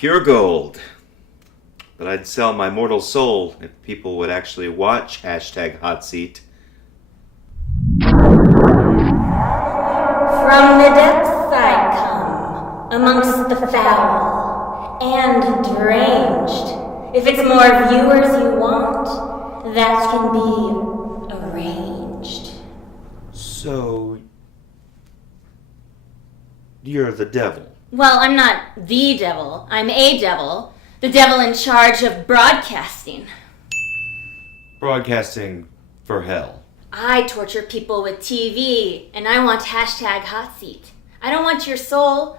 pure gold. But I'd sell my mortal soul if people would actually watch #HotSeat. From the depths I come, amongst the foul and deranged. If it's more viewers you want, that can be arranged. So, you're the devil. Well, I'm not the devil. I'm a devil. The devil in charge of broadcasting. Broadcasting for hell. I torture people with TV, and I want #HotSeat. I don't want your soul.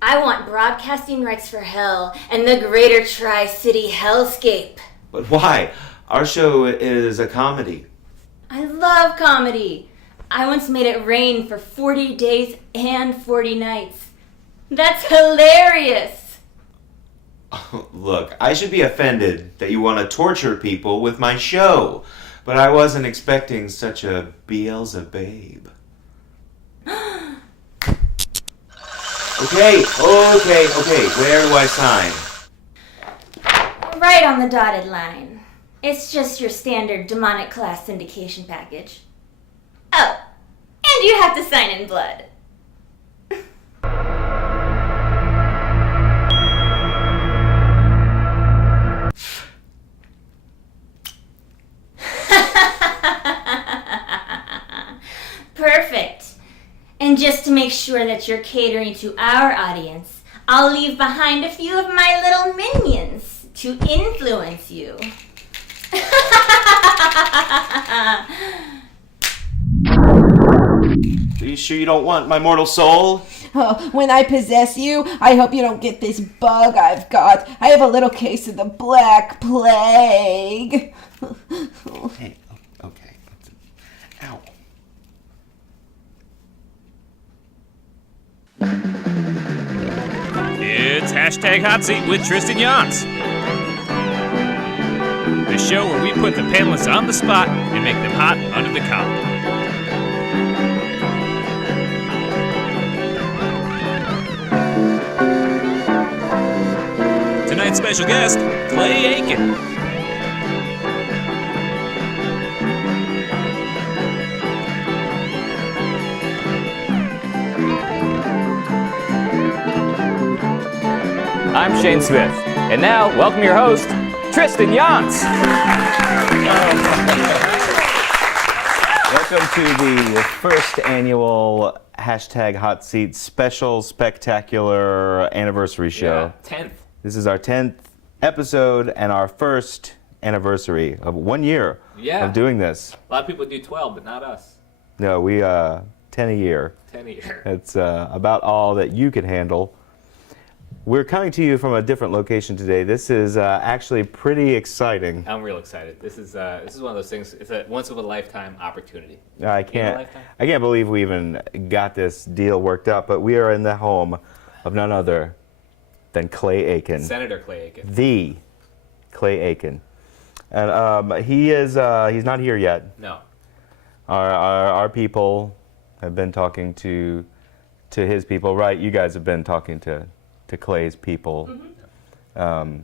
I want broadcasting rights for hell and the greater Tri-City hellscape. But why? Our show is a comedy. I love comedy. I once made it rain for 40 days and 40 nights. That's hilarious. Look, I should be offended that you want to torture people with my show, but I wasn't expecting such a Beelzebub. Okay, where do I sign? Right on the dotted line. It's just your standard demonic class syndication package. Oh, and you have to sign in blood. Perfect. And just to make sure that you're catering to our audience, I'll leave behind a few of my little minions to influence you. Are you sure you don't want my mortal soul? Oh, when I possess you, I hope you don't get this bug I've got. I have a little case of the Black Plague. Hey, okay. Ow. It's #HotSeat with Tristan Yance. The show where we put the panelists on the spot and make them hot under the collar. Tonight's special guest, Clay Aiken. I'm Shane Smith, and now welcome your host, Tristan Yance. Welcome to the first annual #HotSeat special spectacular anniversary show. Yeah, 10th. This is our 10th episode and our first anniversary of 1 year of doing this. A lot of people do 12, but not us. No, we 10 a year. 10 a year. It's about all that you can handle. We're coming to you from a different location today. This is actually pretty exciting. I'm real excited. This is one of those things. It's a once in a lifetime opportunity. I can't believe we even got this deal worked out. But we are in the home of none other than Clay Aiken. Senator Clay Aiken. The Clay Aiken, and he's not here yet. No. Our people have been talking to his people, right? You guys have been talking to Clay's people. Mm-hmm.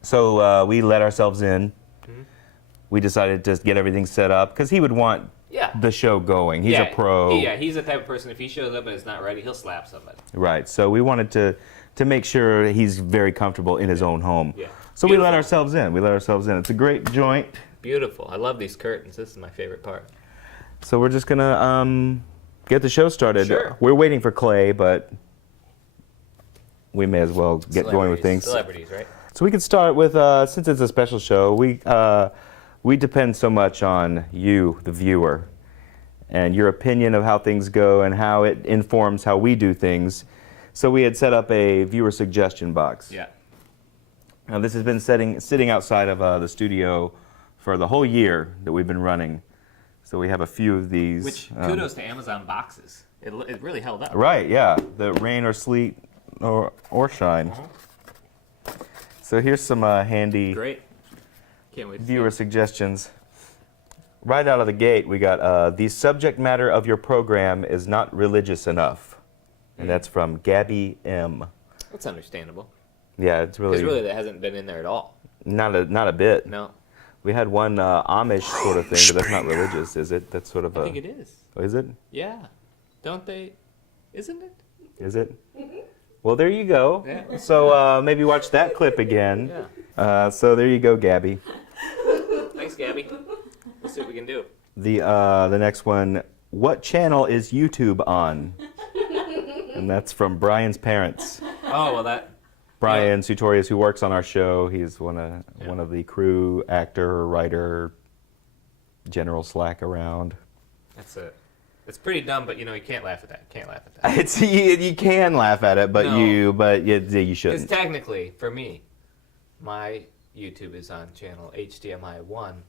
So we let ourselves in. Mm-hmm. We decided to just get everything set up because he would want the show going. He's a pro. Yeah, he's the type of person, if he shows up and it's not ready, he'll slap somebody. Right. So we wanted to make sure he's very comfortable in his own home. Yeah. So we let ourselves in. It's a great joint. Beautiful. I love these curtains. This is my favorite part. So we're just gonna get the show started. Sure. We're waiting for Clay, but we may as well get going with things. Celebrities, right? So we could start with, since it's a special show, we depend so much on you, the viewer, and your opinion of how things go and how it informs how we do things. So we had set up a viewer suggestion box. Yeah. Now this has been sitting outside of the studio for the whole year that we've been running. So we have a few of these. Which, kudos to Amazon boxes. It really held up. Right, yeah. The rain or sleet or shine. So here's some handy Great. Can't wait to viewer suggestions. Right out of the gate, we got the subject matter of your program is not religious enough. And that's from Gabby M. That's understandable. Yeah, it's Because really, really that hasn't been in there at all. not a bit. No. We had one Amish sort of thing, but that's not religious, is it? That's sort of I a. think it is. Oh, is it? Yeah. Don't they? Isn't it? Is it? Well, there you go. Yeah. So maybe watch that clip again. Yeah. So there you go, Gabby. Thanks, Gabby. We'll see what we can do. The next one. What channel is YouTube on? And that's from Brian's parents. Oh, well, that. Brian Sutorius, who works on our show, he's one of the crew, actor, writer, general slack around. That's it. It's pretty dumb, but you can't laugh at that. Can't laugh at that. It's you can laugh at it, but No. you Because shouldn't. technically, for me, my YouTube is on channel HDMI 1,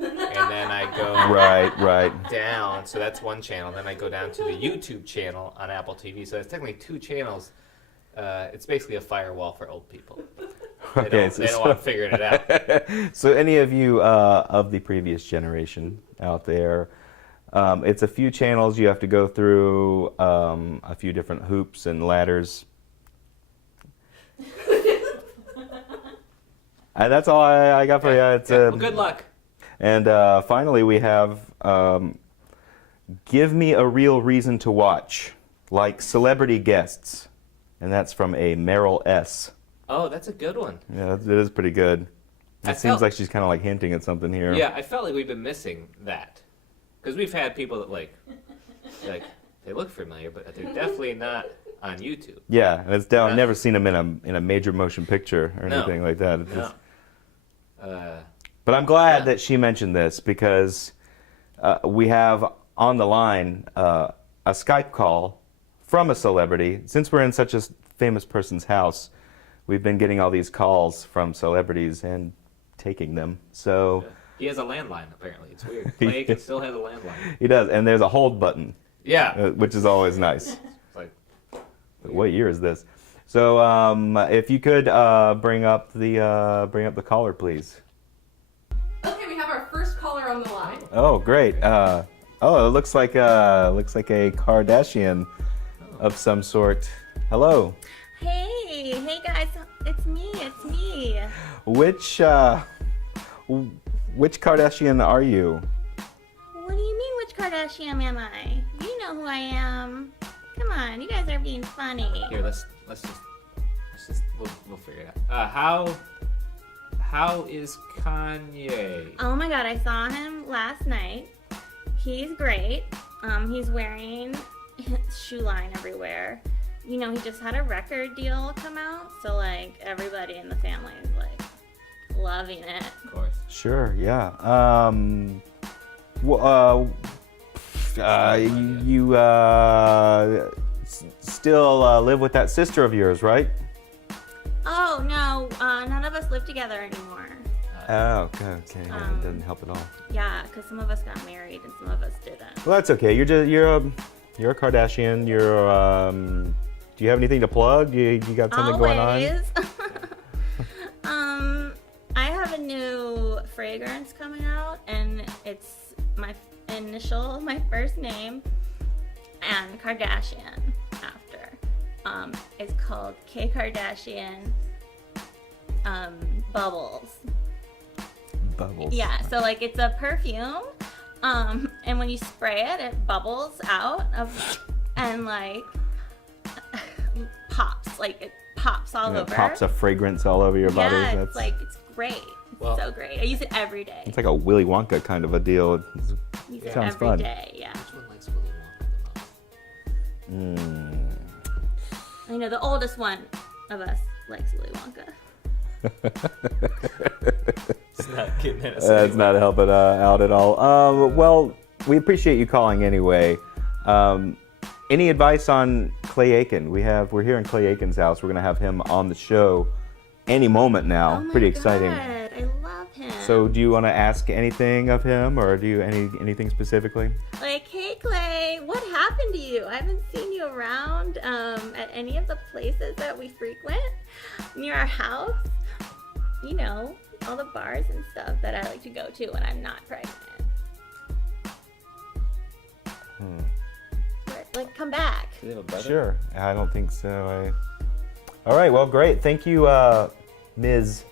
and then I go Right. down, so that's one channel. Then I go down to the YouTube channel on Apple TV, so it's technically two channels. It's basically a firewall for old people. They don't want figuring it out. So any of you of the previous generation out there, it's a few channels you have to go through, a few different hoops and ladders. That's all I got for you. It's, Well, good luck. And finally, we have Give Me a Real Reason to Watch, like celebrity guests. And that's from a Meryl S. Oh, that's a good one. Yeah, it is pretty good. I It seems felt- like she's kind of like hinting at something here. Yeah, I felt like we've been missing that. Because we've had people that, like, they look familiar, but they're definitely not on YouTube. Yeah, and it's down. I've never seen him in a major motion picture or No. anything like that. It's No. just- But I'm glad Yeah. that she mentioned this because we have on the line a Skype call from a celebrity. Since we're in such a famous person's house, we've been getting all these calls from celebrities and taking them. So He has a landline, apparently. It's weird. Clay Aiken still has a landline. he does, and there's a hold button, Yeah. which is always nice. It's like, What year is this? So if you could bring up the caller, please. Okay, we have our first caller on the line. Oh, great. It looks like a Kardashian of some sort. Hello. Hey guys, it's me. Which Kardashian are you? What do you mean, which Kardashian am I? You know who I am. Come on, you guys are being funny. here, let's just we'll figure it out. How is Kanye? Oh my god, I saw him last night. He's great. He's wearing shoe line everywhere. He just had a record deal come out, so like everybody in the family is like loving it. Of course. Sure, yeah. You still live with that sister of yours, right? Oh no, none of us live together anymore. Oh, okay. Yeah, it doesn't help at all. Yeah, because some of us got married and some of us didn't. Well, that's okay. You're a Kardashian. Do you have anything to plug? You got something going on? Always. I have a new fragrance coming out, and it's my initial, my first name, and Kardashian after. It's called K Kardashian Bubbles. Bubbles. Yeah, so like it's a perfume, and when you spray it, it bubbles out and like pops, like it pops all Yeah, over. it pops a fragrance all over your body. Yeah, That's, it's like it's great. It's Well- so great. I use it every day. it's like a Willy Wonka kind of a deal. Use it sounds every fun. day, yeah. Which one likes Willy Wonka the most? I know the oldest one of us likes Willy Wonka. It's not getting at us. That's not helping out at all. Well, we appreciate you calling anyway. Any advice on Clay Aiken? We're here in Clay Aiken's house. We're gonna have him on the show any moment now. Oh my Pretty exciting. God, I love him. So, do you want to ask anything of him, or do you anything specifically? like, hey Clay, what happened to you? I haven't seen you around at any of the places that we frequent near our house. You know, all the bars and stuff that I like to go to when I'm not pregnant. Like, come back. Do they have a brother? Sure. I don't think so. All right, well, great. Thank you, Ms.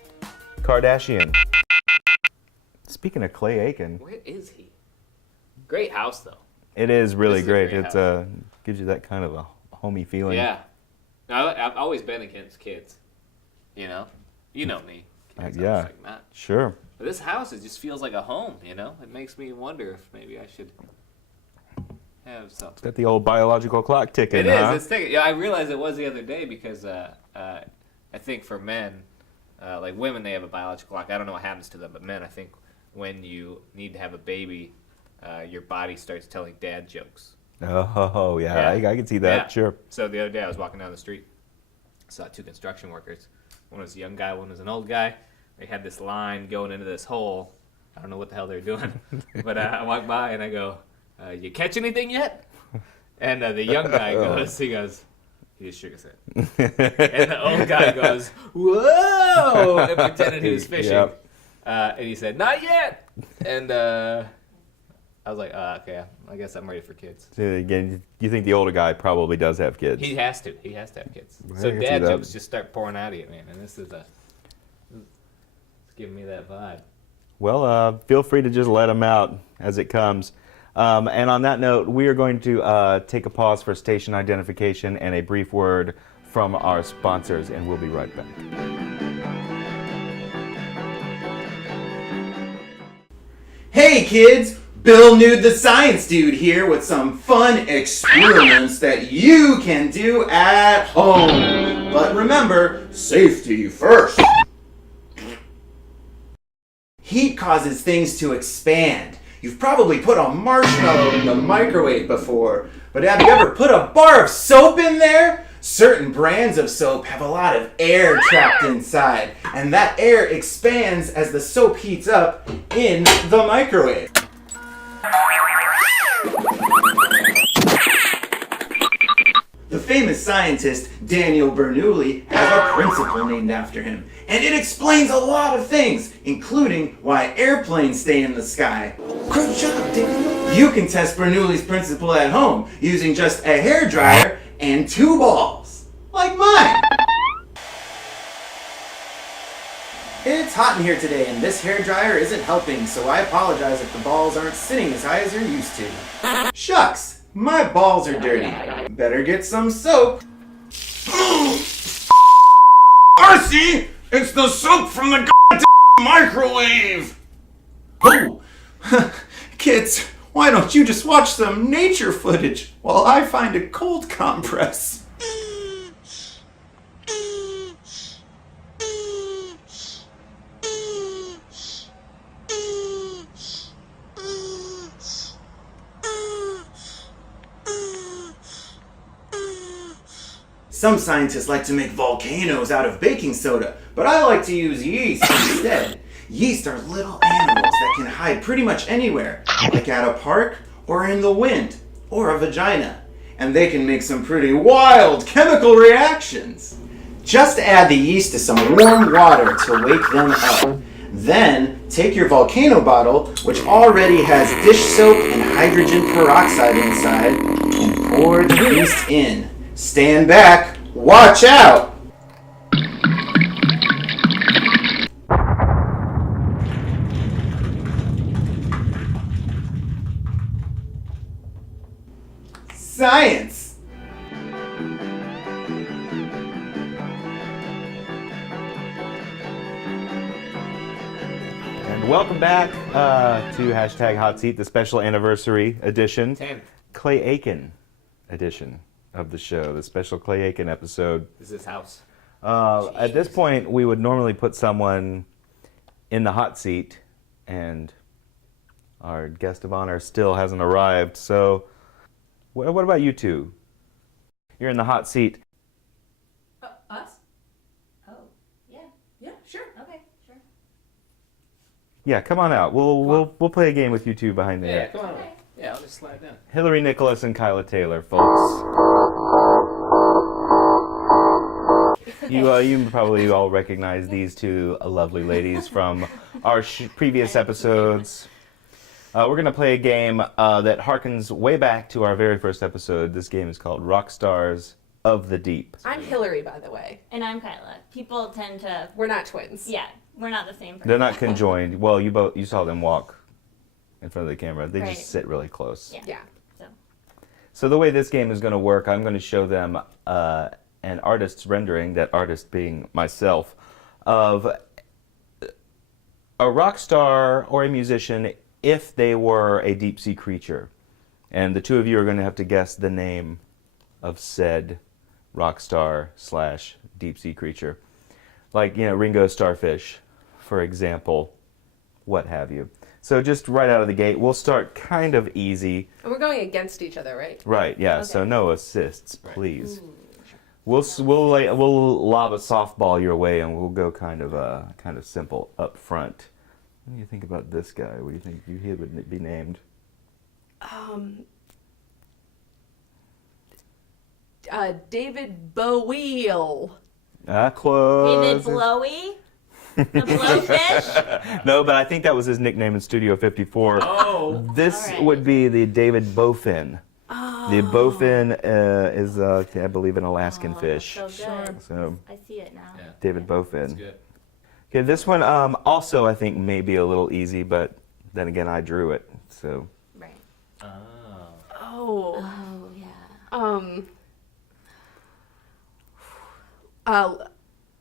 Kardashian. Speaking of Clay Aiken, Where is he? Great house, though. it is really This is a great. great It's house. gives you that kind of a homey feeling. Yeah. No, I've always been against kids. You know? You know me. Kids, I'm yeah. just like, nah. Sure. But this house, it just feels like a home, you know? It makes me wonder if maybe I should have something. Got the old biological clock ticking, It is. huh? It's ticking. Yeah, I realized it was the other day because I think for men, like women, they have a biological clock. I don't know what happens to them, but men, I think when you need to have a baby, your body starts telling dad jokes. Oh, yeah. Yeah. I can see that. Yeah. Sure. So the other day I was walking down the street, saw two construction workers. One was a young guy, one was an old guy. They had this line going into this hole. I don't know what the hell they were doing, but I walked by and I go, "You catch anything yet?" And the young guy goes, he just shook his head. And the old guy goes, "Whoa!" and pretended he was fishing. Yep. And he said, "Not yet." And I was like, "Okay, I guess I'm ready for kids." So again, you think the older guy probably does have kids? He has to. He has to have kids. I So can see dad that. jokes just start pouring out of you, man. And this is it's giving me that vibe. Well, feel free to just let them out as it comes. And on that note, we are going to take a pause for station identification and a brief word from our sponsors, and we'll be right back. Hey kids, Bill Nude the Science Dude here with some fun experiments that you can do at home. But remember, safety first. Heat causes things to expand. You've probably put a marshmallow in the microwave before, but have you ever put a bar of soap in there? Certain brands of soap have a lot of air trapped inside, and that air expands as the soap heats up in the microwave. The famous scientist Daniel Bernoulli has a principle named after him, and it explains a lot of things, including why airplanes stay in the sky. Good job, Daniel. You can test Bernoulli's principle at home using just a hairdryer and 2 balls, like mine. It's hot in here today, and this hairdryer isn't helping, so I apologize if the balls aren't sitting as high as you're used to. Shucks, my balls are dirty. Better get some soap. Arcee, it's the soap from the goddamn microwave! Oh, kids, why don't you just watch some nature footage while I find a cold compress? Some scientists like to make volcanoes out of baking soda, but I like to use yeast instead. Yeast are little animals that can hide pretty much anywhere, like at a park, or in the wind, or a vagina. And they can make some pretty wild chemical reactions. Just add the yeast to some warm water to wake them up. Then, take your volcano bottle, which already has dish soap and hydrogen peroxide inside, and pour the yeast in. Stand back, watch out! Science! And welcome back to hashtag HotSeat, the special anniversary edition. 10th. Clay Aiken edition of the show, the special Clay Aiken episode. This is his house. At this point, we would normally put someone in the hot seat, and our guest of honor still hasn't arrived. So, what about you two? You're in the hot seat. Us? Oh, yeah. Yeah, sure. Okay, sure. Yeah, come on out. We'll play a game with you two behind there. Yeah, come on. Yeah, I'll just slide down. Hillary Nicholas and Kyla Taylor, folks. You probably all recognize these two lovely ladies from our previous episodes. We're going to play a game that harkens way back to our very first episode. This game is called Rock Stars of the deep. I'm Hillary, by the way. And I'm Kyla. People tend to. We're not twins. Yeah, we're not the same person. They're not conjoined. Well, you saw them walk in front of the camera. They Right. just sit really close. Yeah. Yeah. So the way this game is going to work, I'm going to show them an artist's rendering, that artist being myself, of a rock star or a musician if they were a deep sea creature. And the two of you are going to have to guess the name of said rock star / deep sea creature. Like, Ringo Starfish, for example, what have you. So just right out of the gate, we'll start kind of easy. And we're going against each other, right? Right, yeah, so no assists, please. We'll lob a softball your way, and we'll go kind of simple up front. What do you think about this guy? What do you think he would be named? David Bowie. Close. David Blowy? The blowfish? No, but I think that was his nickname in Studio 54. Oh. This All right. would be the David Bowfin. Oh. The bowfin is, I believe, an Alaskan fish. So good. So, I see it now. Yeah. David That's Bowfin. good. Okay, this one also I think may be a little easy, but then again I drew it, so. Right. Oh. Oh. Oh, yeah.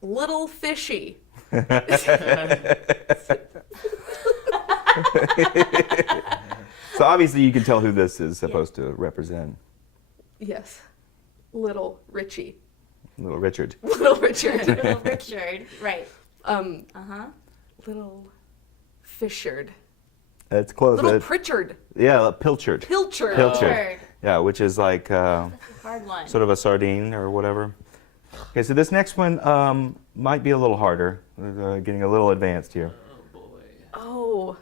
Little Fishy. So obviously you can tell who this is supposed to represent. Yes. Little Richie. Little Richard. Little Richard. Little Richard. Right. Uh-huh. Little Fishard. It's close. Little Pritchard. Yeah, Pilchard. Pilchard. Pilchard. Yeah, which is like That's a hard one. sort of a sardine or whatever. Okay, so this next one might be a little harder. We're getting a little advanced here. Oh boy. Oh.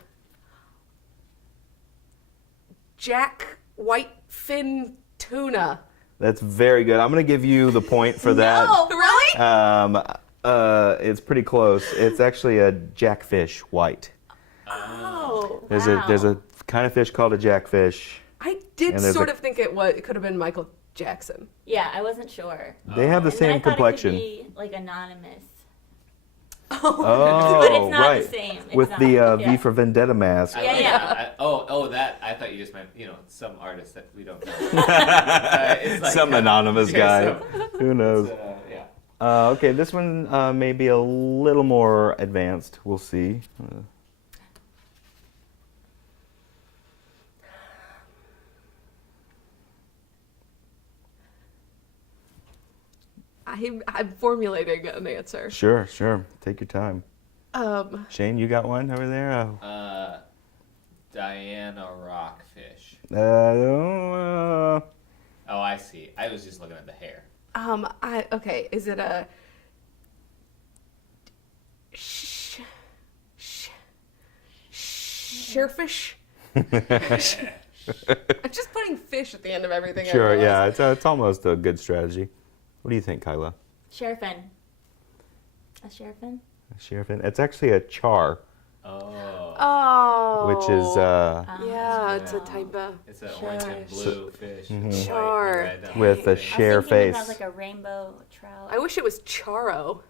Jack Whitefin Tuna. That's very good. I'm going to give you the point for that. No! Really? It's pretty close. It's actually a jackfish white. Oh. There's Wow. a kind of fish called a jackfish. I did And there's sort a- of think it could have been Michael Jackson. Yeah, I wasn't sure. They have the And then same I thought complexion. It could be, like, anonymous. Oh, But it's not right. the same. It's With not. the Yeah. V for Vendetta mask. Yeah. That I thought you just meant some artist that we don't know. It's like, Some anonymous guy. so- Who knows? yeah. Okay, this one may be a little more advanced. We'll see. I'm formulating an answer. Sure. Take your time. Um, Shane, you got one over there? Diana Rockfish. Oh, Oh, I see. I was just looking at the hair. okay, is it a Sharefish? I'm just putting fish at the end of everything. I sure, realize. yeah, it's almost a good strategy. What do you think, Kyla? Sheriffin. A sheriffin? Sheriffin? It's actually a char, Oh. Oh. which is Yeah, it's a type of. It's an orange and blue fish. Mhm. White and Char. red. with a I was share thinking face. It has like a rainbow trout. I wish it was Charo.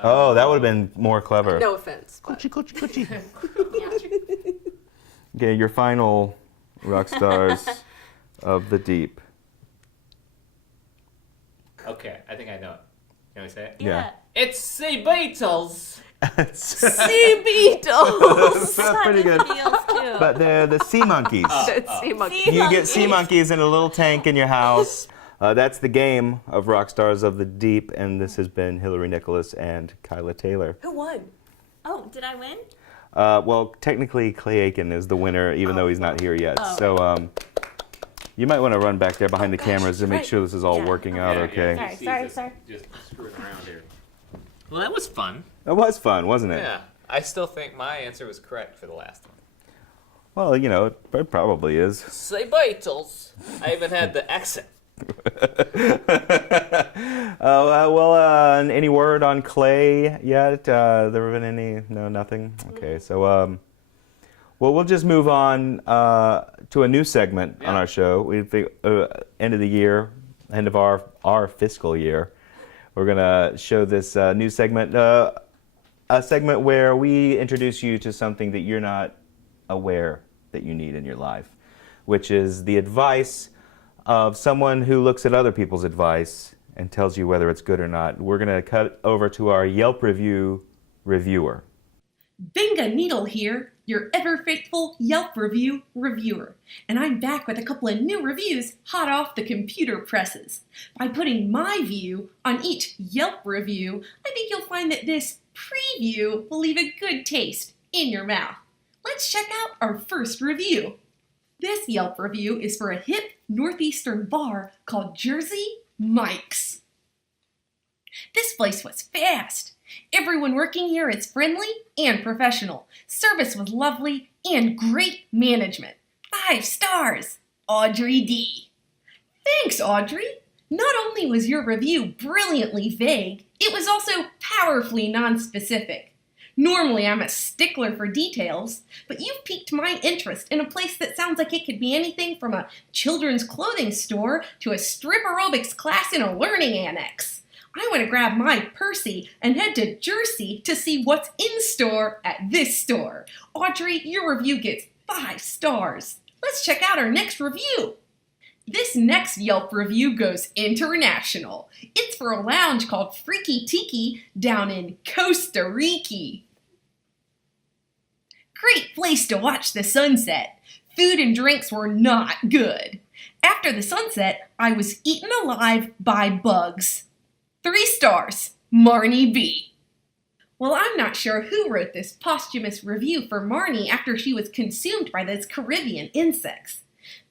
Oh, that would have been more clever. No offense. But. Coochie. Yeah. Okay, your final rock stars of the deep. Okay, I think I know it. Can we say it? Yeah. It's the Beatles. Sea beetles. That's pretty good. Feels too. But they're the sea monkeys. That's sea monkey. Sea You get sea monkeys. monkeys in a little tank in your house. That's the game of Rock Stars of the Deep, and this has been Hillary Nicholas and Kyla Taylor. Who won? Oh, did I win? Well, technically, Clay Aiken is the winner, even though he's not here yet. Oh. So you might want to run back there behind the cameras and make right. sure this is all Yeah. working out okay. Sorry. Just screwing around here. Well, that was fun. It was fun, wasn't it? Yeah. I still think my answer was correct for the last one. Well, it probably is. Say Beatles. I even had the accent. Any word on Clay yet? There been any? No, nothing? Okay, so, we'll just move on to a new segment on our show. We think end of the year, end of our fiscal year, we're gonna show this new segment, a segment where we introduce you to something that you're not aware that you need in your life, which is the advice of someone who looks at other people's advice and tells you whether it's good or not. We're gonna cut over to our Yelp review reviewer. Binga Needle here, your ever-faithful Yelp review reviewer. And I'm back with a couple of new reviews hot off the computer presses. By putting my view on each Yelp review, I think you'll find that this preview will leave a good taste in your mouth. Let's check out our first review. This Yelp review is for a hip northeastern bar called Jersey Mike's. This place was fast. Everyone working here is friendly and professional. Service was lovely and great management. 5 stars. Audrey D. Thanks, Audrey. Not only was your review brilliantly vague, it was also powerfully nonspecific. Normally, I'm a stickler for details, but you've piqued my interest in a place that sounds like it could be anything from a children's clothing store to a strip aerobics class in a learning annex. I want to grab my Percy and head to Jersey to see what's in store at this store. Audrey, your review gets 5 stars. Let's check out our next review. This next Yelp review goes international. It's for a lounge called Freaky Tiki down in Costa Rica. Great place to watch the sunset. Food and drinks were not good. After the sunset, I was eaten alive by bugs. 3 stars, Marnie B. Well, I'm not sure who wrote this posthumous review for Marnie after she was consumed by those Caribbean insects.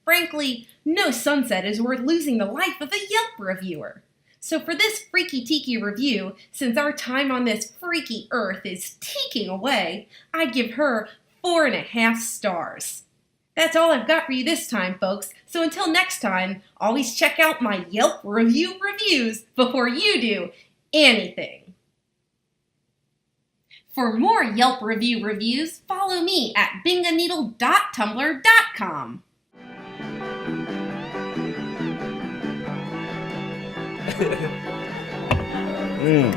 Frankly, no sunset is worth losing the life of a Yelp reviewer. So for this Freaky Tiki review, since our time on this freaky earth is ticking away, I give her 4.5 stars. That's all I've got for you this time, folks. So until next time, always check out my Yelp review reviews before you do anything. For more Yelp review reviews, follow me at binganeedle.tumblr.com.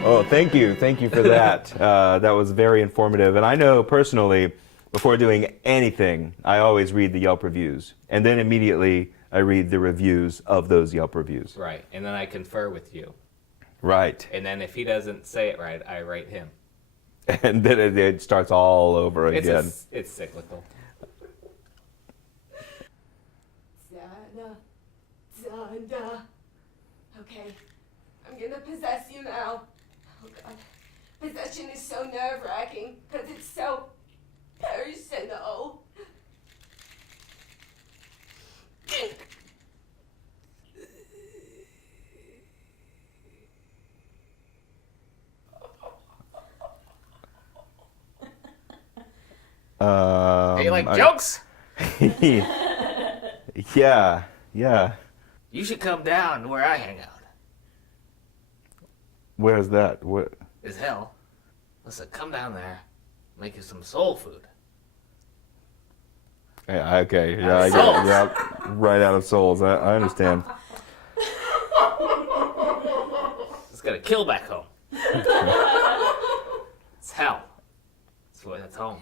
Oh, thank you for that. That was very informative. And I know personally, before doing anything, I always read the Yelp reviews. And then immediately I read the reviews of those Yelp reviews. Right, and then I confer with you. Right. And then if he doesn't say it right, I rate him. And then it starts all over again. It's cyclical. Zonda. Okay, I'm gonna possess you now. Oh God, possession is so nerve-wracking because it's so personal. Hey, you like jokes? Yeah. You should come down to where I hang out. Where's that? What? Is hell. Listen, come down there, make you some soul food. Yeah, okay. Yeah, I get Souls. it. Yeah, right out of souls. I understand. Just gotta kill back home. It's hell. That's home.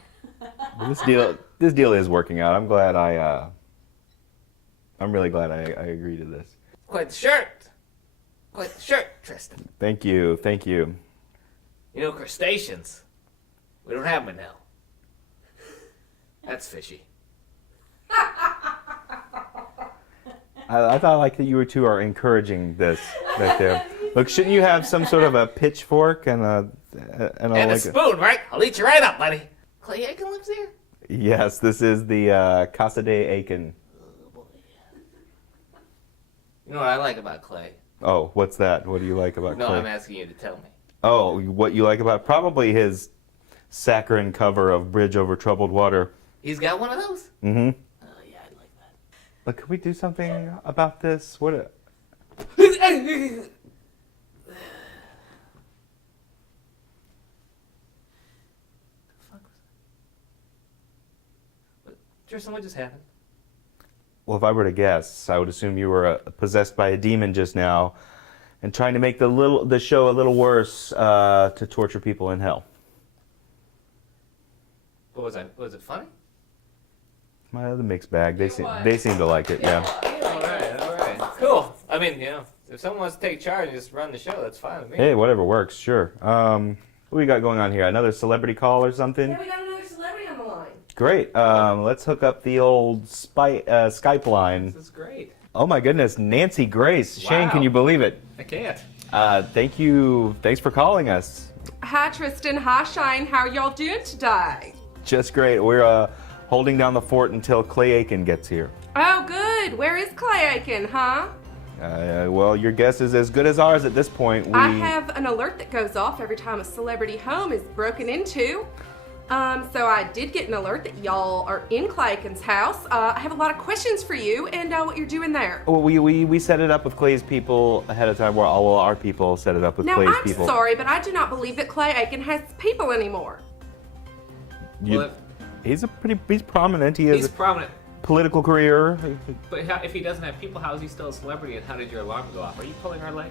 Well, this deal is working out. I'm glad I'm really glad I agreed to this. Quite the shirt. Quite the shirt, Tristan. Thank you. You know, crustaceans, we don't have them now. That's fishy. I thought like that you two are encouraging this right there. Look, shouldn't you have some sort of a pitchfork and a And a spoon, right? I'll eat you right up, buddy. Clay Aiken lives here? Yes, this is the Casa de Aiken. You know what I like about Clay? Oh, what's that? What do you like about No, Clay? I'm asking you to tell me. Oh, what you like about probably his saccharine cover of Bridge Over Troubled Water. He's got one of those? Mm-hmm. Oh, yeah, I'd like that. Look, could we do something about this? What? Tristan, what just happened? Well, if I were to guess, I would assume you were possessed by a demon just now and trying to make the show a little worse to torture people in hell. What was that? Was it funny? My other mixed bag. They seem to like it, yeah. All right. Cool. I mean, if someone wants to take charge and just run the show, that's fine with me. Hey, whatever works, sure. What we got going on here? Another celebrity call or something? Yeah, we got another celebrity on the line. Great. Let's hook up the old Skype line. This is great. Oh my goodness, Nancy Grace. Shane, Wow. can you believe it? I can't. Thank you. Thanks for calling us. Hi, Tristan. Hi, Shane. How are y'all doing today? Just great. We're holding down the fort until Clay Aiken gets here. Oh, good. Where is Clay Aiken, huh? Well, your guess is as good as ours at this point. I have an alert that goes off every time a celebrity home is broken into. So I did get an alert that y'all are in Clay Aiken's house. I have a lot of questions for you and what you're doing there. Well, we set it up with Clay's people ahead of time. Well, all our people set it up with Now, Clay's I'm people. sorry, but I do not believe that Clay Aiken has people anymore. He's prominent. He He's has a prominent. political career. But if he doesn't have people, how is he still a celebrity? And how did your alarm go off? Are you pulling our leg?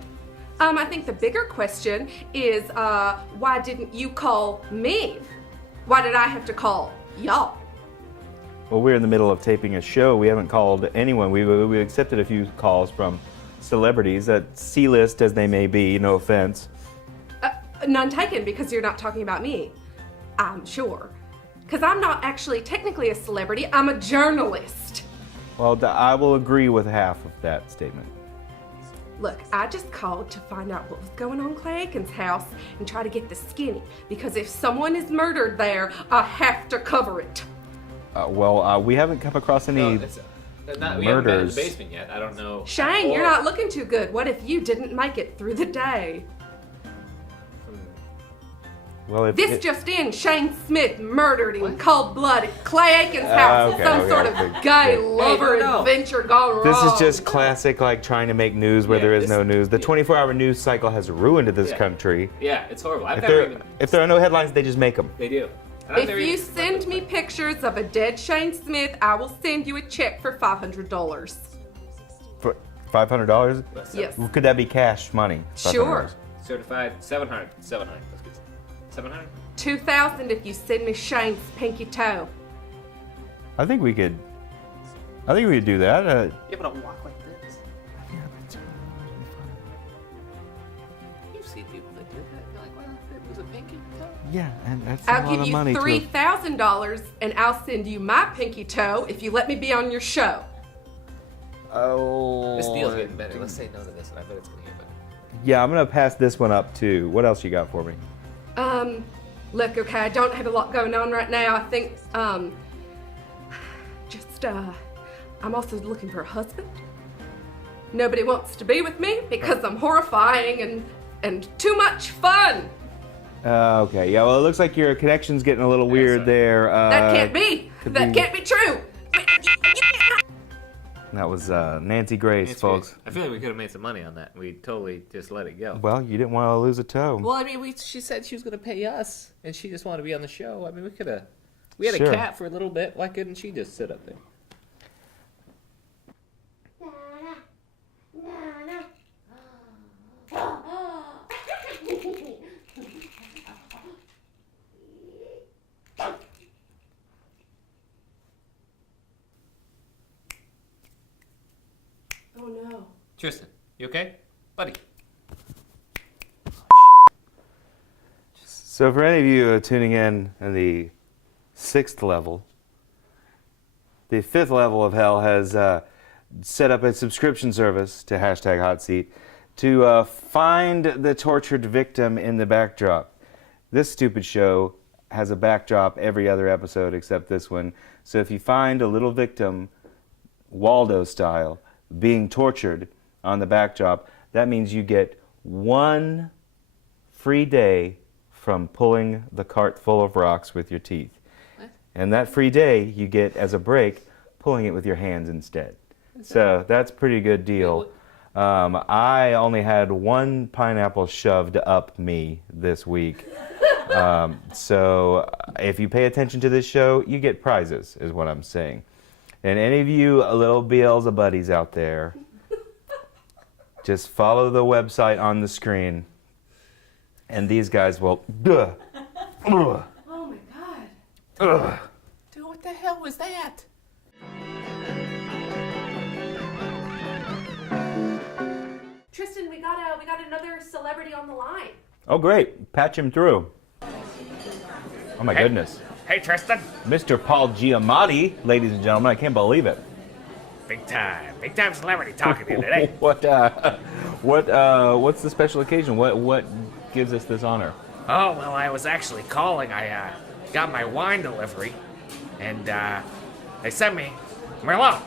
I think the bigger question is, why didn't you call me? Why did I have to call y'all? Well, we're in the middle of taping a show. We haven't called anyone. We accepted a few calls from celebrities, C-list as they may be, no offense. None taken because you're not talking about me. I'm sure. Because I'm not actually technically a celebrity, I'm a journalist. Well, I will agree with half of that statement. Look, I just called to find out what was going on in Clay Aiken's house and try to get the skinny. Because if someone is murdered there, I have to cover it. We haven't come across any We haven't been in the murders. basement yet. I don't know. Shane, you're not looking too good. What if you didn't make it through the day? Well, if This just in, Shane Smith murdered in cold blood at Clay Aiken's house. okay, Some okay, sort okay. of gay lover no. adventure gone wrong. This is just classic, like trying to make news where Yeah, there is this- no news. The 24-hour news cycle has ruined this Yeah. country. Yeah, it's horrible. I've If never there, even. if there are no headlines, they just make them. They do. And I've If never you even- send me pictures of a dead Shane Smith, I will send you a check for $500. For $500? Yes. Could that be cash money? Sure. $500? Certified 700. 700. Let's get 700. 2,000 if you send me Shane's pinky toe. I think we could do that. Yeah, but I'll walk like this. You've seen people that do that. You're like, well, it was a pinky toe. Yeah, and that's a I'll lot give of you money. $3,000 and I'll send you my pinky toe if you let me be on your show. Oh. This deal's getting better. Let's say no to this, and I bet it's gonna get better. Yeah, I'm gonna pass this one up too. What else you got for me? Look, okay, I don't have a lot going on right now. I think, I'm also looking for a husband. Nobody wants to be with me because I'm horrifying and too much fun. Okay, yeah. Well, it looks like your connection's getting a little weird sorry. there. That can't be. could That be- can't be true. That was Nancy Grace, folks. I feel like we could have made some money on that. We totally just let it go. Well, you didn't want to lose a toe. Well, I mean, she said she was going to pay us, and she just wanted to be on the show. I mean, we had Sure. a cat for a little bit. Why couldn't she just sit up there? Oh no. Tristan, you okay? Buddy. So for any of you tuning in the 6th level, the 5th level of hell has set up a subscription service to #HotSeat to find the tortured victim in the backdrop. This stupid show has a backdrop every other episode except this one. So if you find a little victim, Waldo style, being tortured on the backdrop, that means you get 1 free day from pulling the cart full of rocks with your teeth. What? And that free day you get as a break pulling it with your hands instead. So that's a pretty good deal. I only had 1 pineapple shoved up me this week. So if you pay attention to this show, you get prizes, is what I'm saying. And any of you little Beelzebuddies out there, just follow the website on the screen, and these guys will. Oh my God. Dude, what the hell was that? Tristan, we got another celebrity on the line. Oh, great. Patch him through. Oh, my goodness. Hey, Tristan. Mr. Paul Giamatti, ladies and gentlemen. I can't believe it. Big time celebrity talking to you today. What's the special occasion? What gives us this honor? Oh, well, I was actually calling. I got my wine delivery, and they sent me Merlot.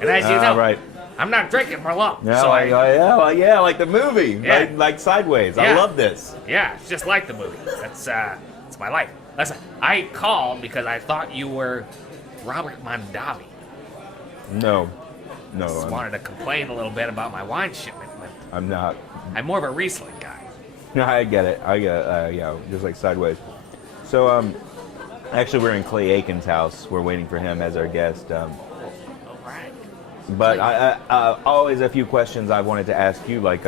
And as you know, right. I'm not drinking Merlot. Yeah, so yeah, like the movie, Yeah. like Sideways. I Yeah. love this. Yeah, it's just like the movie. That's my life. Listen, I called because I thought you were Robert Mondavi. No, Just wanted to complain a little bit about my wine shipment, but I'm not. I'm more of a Riesling guy. No, I get it. Yeah, just like Sideways. So, actually, we're in Clay Aiken's house. We're waiting for him as our guest. All right. But I always a few questions I wanted to ask you, like,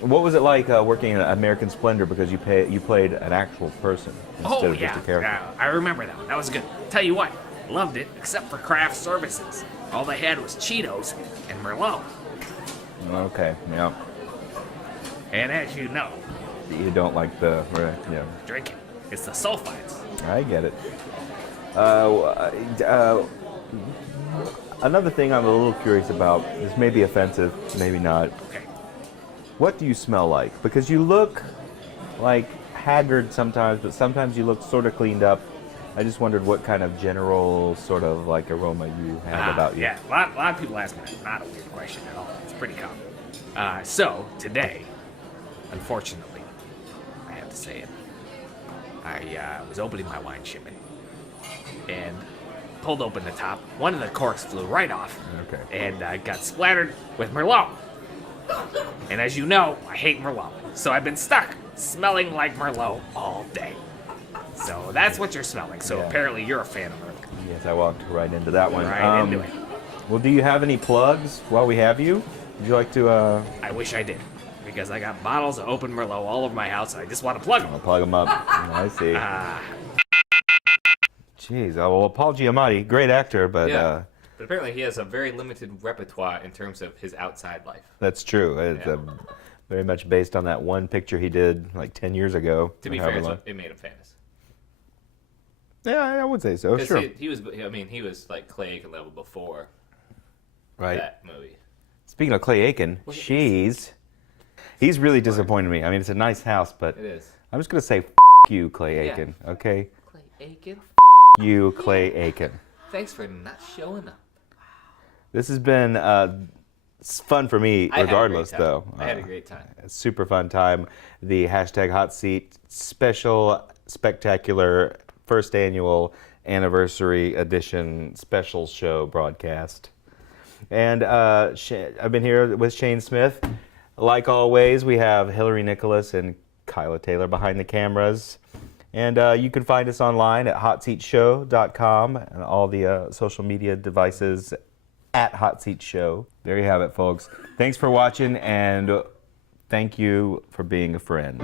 what was it like working in American Splendor, because you played an actual person instead of just a character? Yeah, I remember that one. That was good. Tell you what, loved it, except for craft services. All they had was Cheetos and Merlot. Okay, yeah. And as you know, You don't like the, yeah. drinking, it's the sulfites. I get it. Another thing I'm a little curious about, this may be offensive, maybe not. Okay. What do you smell like? Because you look like haggard sometimes, but sometimes you look sort of cleaned up. I just wondered what kind of general sort of like aroma you had about you. Yeah, a lot of people ask me that. Not a weird question at all. It's pretty common. So, today, unfortunately, I have to say it, I was opening my wine shipment and pulled open the top. One of the corks flew right off. Okay. And I got splattered with Merlot. And as you know, I hate Merlot. So I've been stuck smelling like Merlot all day. So that's what you're smelling. So Yeah. apparently you're a fan of Merlot. Yes, I walked right into that one. Right into it. Well, do you have any plugs while we have you? Would you like to I wish I did. Because I got bottles of open Merlot all over my house and I just want to plug them. plug them up? I see. Jeez, well, Paul Giamatti, great actor, but Yeah. But apparently he has a very limited repertoire in terms of his outside life. that's true. It's Yeah. very much based on that one picture he did like 10 years ago. To be However fair, long. it made him famous. Yeah, I would say so. Because Sure. he was like Clay Aiken level before Right. that movie. Speaking of Clay Aiken, he's really disappointed me. I mean, it's a nice house, but It is. I'm just going to say you, Clay Yeah. Aiken, okay? Clay Aiken? You, Clay Aiken. Thanks for not showing up. This has been fun for me, I had a great regardless, time. though. I had a great time. Super fun time. The hashtag HotSeat special, spectacular, first annual anniversary edition special show broadcast. And I've been here with Shane Smith. Like always, we have Hillary Nicholas and Kyla Taylor behind the cameras. And you can find us online at hotseatshow.com and all the social media devices at HotSeat Show. There you have it, folks. Thanks for watching, and thank you for being a friend.